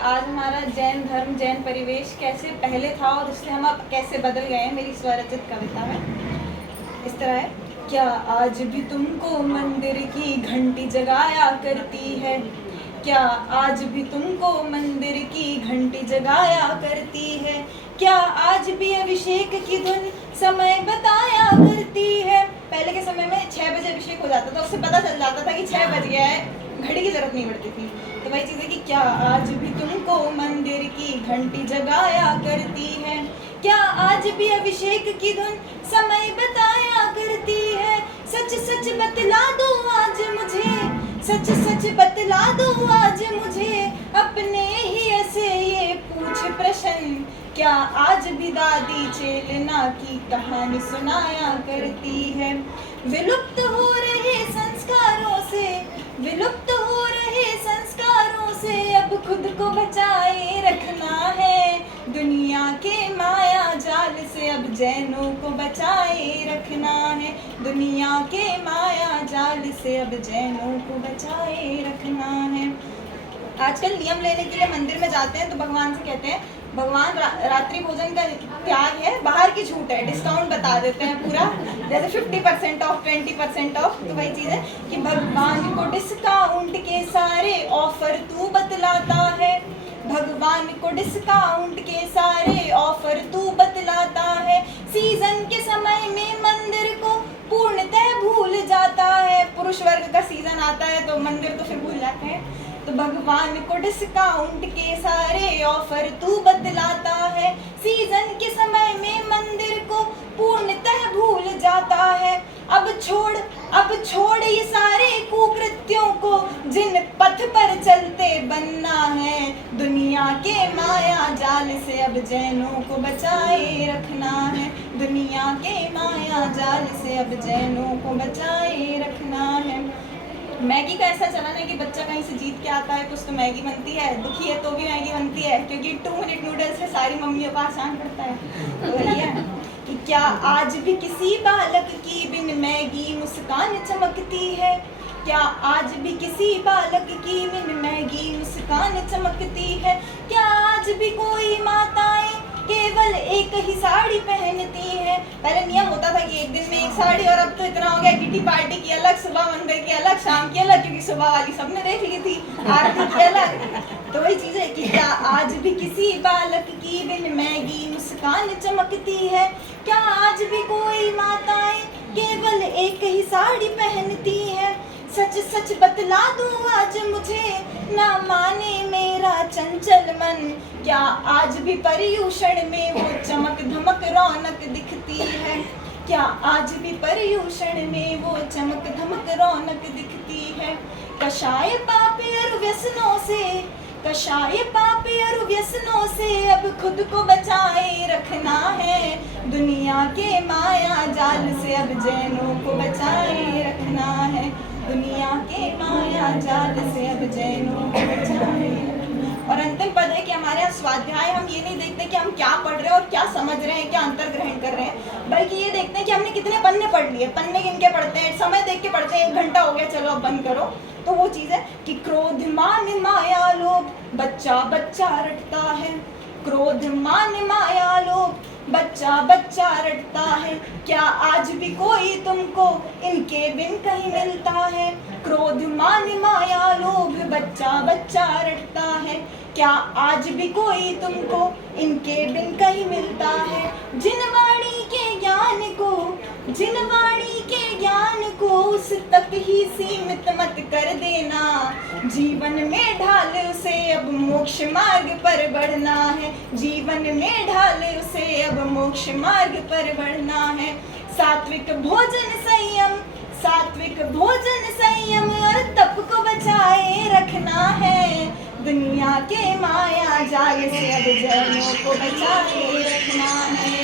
आज हमारा जैन धर्म, जैन परिवेश कैसे पहले था और उससे हम अब कैसे बदल गए हैं, मेरी स्वरचित कविता में इस तरह है। क्या आज भी तुमको मंदिर की घंटी जगाया करती है? क्या आज भी तुमको मंदिर की घंटी जगाया करती है? क्या आज भी अभिषेक की धुन समय बताया करती है? पहले के समय में 6 बजे अभिषेक हो जाता था, उससे पता चल जाता था कि 6 बज गया है, घड़ी की जरूरत नहीं पड़ती थी। तो वही चीज़ है कि क्या आज भी तुमको मंदिर की घंटी जगाया करती है? क्या आज भी अभिषेक की धुन समय बताया करती है? सच सच बतला दो आज मुझे, सच सच बतला दो आज मुझे, अपने ही ऐसे ये पूछ प्रश्न। क्या आज भी दादी चेलना की कहानी सुनाया करती है? विलुप्त हो रहे संस्कारों से, विलुप्त हो रहे संस्कारों से अब खुद को बचाए रखना है। दुनिया के माया जाल से अब जैनों को बचाए रखना है। दुनिया के माया जाल से अब जैनों को बचाए रखना है। आजकल नियम लेने के लिए मंदिर में जाते हैं तो भगवान से कहते हैं, भगवान रात्रि भोजन का त्याग है, बाहर की छूट है, डिस्काउंट बता देते हैं पूरा, जैसे 50% ऑफ, 20% ऑफ। तो वही चीज़ है कि भगवान को डिस्काउंट के सारे ऑफर तू बतलाता है। भगवान को डिस्काउंट के सारे ऑफर तू बतलाता है। सीजन के समय में मंदिर को पूर्णतः भूल जाता है। पुरुष वर्ग का सीजन आता है तो मंदिर तो फिर भूल जाते हैं। तो भगवान को डिस्काउंट के सारे ऑफर तू बतलाता है। सीजन के समय में मंदिर को पूर्णतः भूल जाता है। अब छोड़ ये सारे कुकृत्यों को, जिन पथ पर चलते बनना है। दुनिया के माया जाल से अब जैनों को बचाए रखना है। दुनिया के माया जाल से अब जैनों को बचाए रखना है। मैगी का ऐसा चलन है कि बच्चा कहीं से जीत के आता है कुछ तो मैगी बनती है, दुखी है तो भी मैगी बनती है, क्योंकि 2 मिनट नूडल्स है, सारी मम्मियों को आसान पड़ता है। तो वही है कि क्या आज भी किसी बालक की बिन मैगी मुस्कान चमकती है? क्या आज भी किसी बालक की बिन मैगी मुस्कान चमकती है? क्या आज भी कोई माताएं केवल एक ही साड़ी पहनती है? पहले नियम होता था कि एक दिन में एक साड़ी, और अब तो इतना हो गया किटी पार्टी की अलग, सुबह मंदिर की अलग, शाम की अलग, क्योंकि सुबह वाली सबने देख ली थी, आरती की अलग। तो वही चीज़ है कि क्या आज भी किसी बालक की बिन मैगी मुस्कान चमकती है? क्या आज भी कोई माताएं केवल एक ही साड़ी पहनती है? सच सच बतला दूं आज मुझे, ना माने मेरा चंचल मन। क्या आज भी पर्यूषण में वो चमक धमक रौनक दिखती है? क्या आज भी पर्यूषण में वो चमक धमक रौनक दिखती है? कषाय पापी और व्यसनों से, कषाय पापी और व्यसनों से अब खुद को बचाए रखना है। दुनिया के माया जाल से अब जैनों को बचाए रखना है। दुनिया के माया जाल से अब जैनों को बचाए। और अंतिम पद है कि हमारे यहाँ स्वाध्याय हम ये नहीं देखते कि हम क्या पढ़ रहे हैं और क्या समझ रहे हैं, क्या अंतर ग्रहण कर रहे हैं, बल्कि ये देखते हैं कि हमने कितने पन्ने पढ़ लिए। पन्ने गिन के पढ़ते हैं, समय देख के पढ़ते हैं, 1 घंटा हो गया चलो अब बंद करो। तो वो चीज़ है कि क्रोध मान माया लोभ बच्चा बच्चा रटता है। क्रोध मान माया लोभ बच्चा बच्चा रटता है। क्या आज भी कोई तुमको इनके बिन कहीं मिलता है? क्रोध मान माया लोभ बच्चा बच्चा रटता है। क्या आज भी कोई तुमको इनके बिन कहीं मिलता है? जिन वाणी के ज्ञान को, जिन वाणी के ज्ञान को उस तक ही सीमित मत कर देना। जीवन में ढाल उसे अब मोक्ष मार्ग पर बढ़ना है। जीवन में ढाल उसे अब मोक्ष मार्ग पर बढ़ना है। सात्विक भोजन संयम, सात्विक भोजन संयम और तप को बचाए रखना है। दुनिया के माया जाल से अब जैनों को बचाए रखना है।